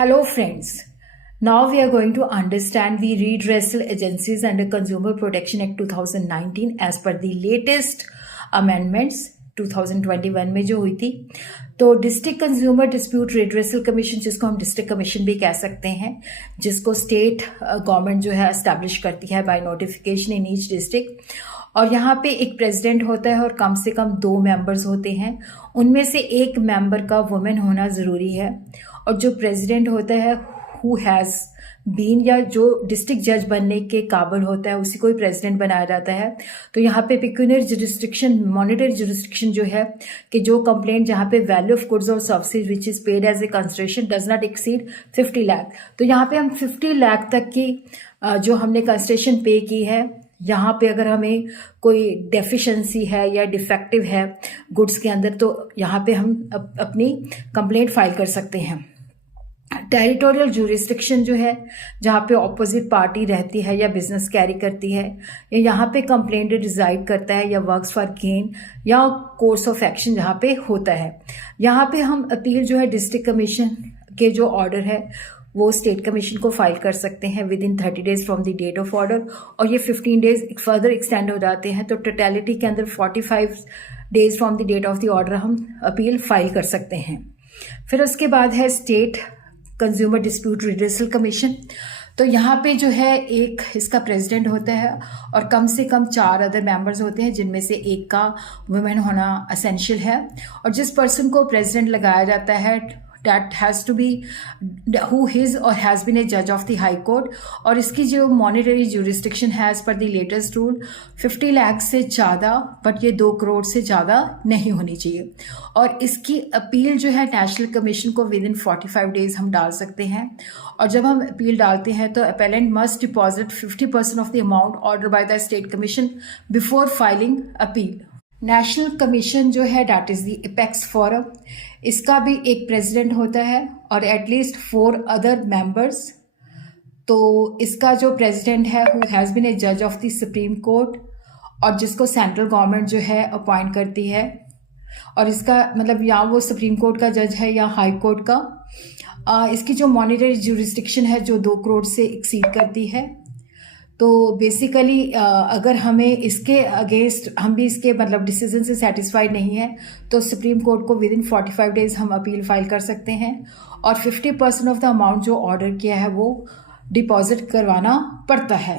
Hello, friends. Now we are going to understand the redressal agencies under Consumer Protection Act 2019 as per the latest amendments 2021 में जो हुई थी। तो district consumer dispute redressal commission, जिसको हम district commission भी कह सकते हैं, जिसको स्टेट गवर्नमेंट जो है एस्टैब्लिश करती है by notification in each district. और यहाँ पे एक प्रेसिडेंट होता है और कम से कम 2 मेंबर्स होते हैं। उनमें से एक मेंबर का वुमेन होना ज़रूरी है। और जो प्रेसिडेंट होता है हु हैज़ बीन, या जो डिस्ट्रिक्ट जज बनने के काबिल होता है, उसी को ही प्रेसिडेंट बनाया जाता है। तो यहाँ पे पिक्यूनियर जुरिस्डिक्शन, मॉनिटरी जुरिस्डिक्शन जो है कि जो कंप्लेंट जहाँ पे वैल्यू ऑफ गुड्स और services which is paid as a consideration does not exceed 50 lakh. तो यहाँ पे हम 50 लाख तक की जो हमने कंसिडरेशन पे की है, यहाँ पे अगर हमें कोई डेफिशिएंसी है या डिफेक्टिव है गुड्स के अंदर, तो यहाँ पे हम अपनी कंप्लेंट फाइल कर सकते हैं। टेरिटोरियल जुरिस्डिक्शन जो है, जहाँ पे ऑपोजिट पार्टी रहती है या बिजनेस कैरी करती है, या यहाँ पे कंप्लेंट रिजाइड करता है, या वर्क्स फॉर गेन, या कोर्स ऑफ एक्शन जहाँ पे होता है। यहाँ पे हम अपील जो है डिस्ट्रिक्ट कमीशन के जो ऑर्डर है वो स्टेट कमीशन को फाइल कर सकते हैं within 30 days from the date of order, और ये 15 डेज फर्दर एक्सटेंड हो जाते हैं। तो टोटलिटी के अंदर 45 days from the date of the order हम अपील फाइल कर सकते हैं। फिर उसके बाद है state consumer dispute redressal commission. तो यहाँ पे जो है एक इसका प्रेसिडेंट होता है और कम से कम 4 अदर मेंबर्स होते हैं, जिनमें से एक का वुमेन होना असेंशियल है। और जिस पर्सन को प्रेसिडेंट लगाया जाता है that has to be who is or has been a judge of the high court। और इसकी जो मॉनिटरी jurisdiction है as per the latest rule 50 lakh से ज़्यादा, बट ये 2 करोड़ से ज़्यादा नहीं होनी चाहिए। और इसकी अपील जो है नेशनल कमीशन को विद इन 45 डेज हम डाल सकते हैं। और जब हम अपील डालते हैं तो appellant must deposit 50% of the amount order by the state commission before filing appeal. National commission जो है that is the apex forum, इसका भी एक प्रेसिडेंट होता है और एटलीस्ट 4 अदर मेंबर्स। तो इसका जो प्रेसिडेंट है हु हैज़ बीन ए जज ऑफ द सुप्रीम कोर्ट, और जिसको सेंट्रल गवर्नमेंट जो है अपॉइंट करती है, और इसका मतलब या वो सुप्रीम कोर्ट का जज है या हाई कोर्ट का। इसकी जो मॉनिटरी जुरिस्डिक्शन है जो 2 करोड़ से एक्सीड करती है। तो बेसिकली अगर हमें इसके अगेंस्ट हम भी इसके मतलब डिसीजन से सेटिस्फाइड नहीं है तो सुप्रीम कोर्ट को विद इन 45 डेज हम अपील फाइल कर सकते हैं, और 50% ऑफ द अमाउंट जो ऑर्डर किया है वो डिपॉजिट करवाना पड़ता है।